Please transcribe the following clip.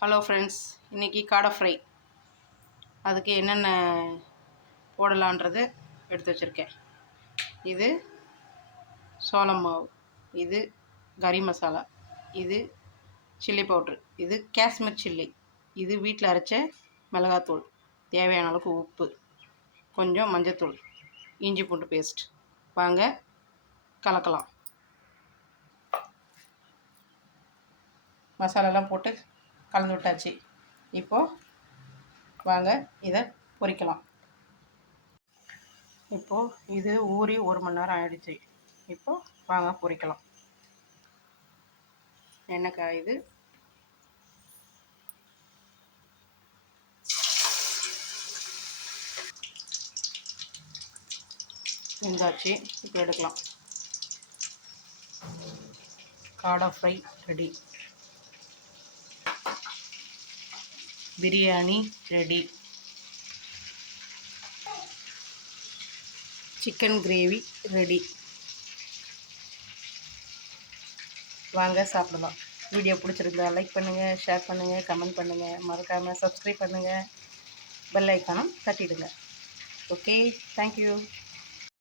Hello friends, இன்றைக்கி காடை fry. அதுக்கு என்னென்ன போடலான்றது எடுத்து வச்சுருக்கேன். இது சோளம் மாவு, இது கறி மசாலா, இது சில்லி பவுட்ரு, இது காஷ்மீர் சில்லி, இது வீட்டில் அரைச்ச மிளகாத்தூள், தேவையான அளவுக்கு உப்பு, கொஞ்சம் மஞ்சத்தூள், இஞ்சி பூண்டு பேஸ்ட். வாங்க கலக்கலாம். மசாலாலாம் போட்டு கலந்து விட்டாச்சு. இப்போது வாங்க இதை பொரிக்கலாம். இப்போது இது ஊறி 1 மணி நேரம் ஆயிடுச்சு. இப்போது வாங்க பொரிக்கலாம். எண்ணெய் காயுது. வெந்தாச்சு. இப்போ எடுக்கலாம். காடை fry ready. Biryani ready. Chicken gravy ready. வாங்க சாப்பிடலாம். வீடியோ பிடிச்சிருந்தா லைக் பண்ணுங்கள், ஷேர் பண்ணுங்கள், கமெண்ட் பண்ணுங்கள், மறக்காமல் சப்ஸ்கிரைப் பண்ணுங்கள், பெல் ஐக்கானும் தட்டிடுங்க. Okay, thank you.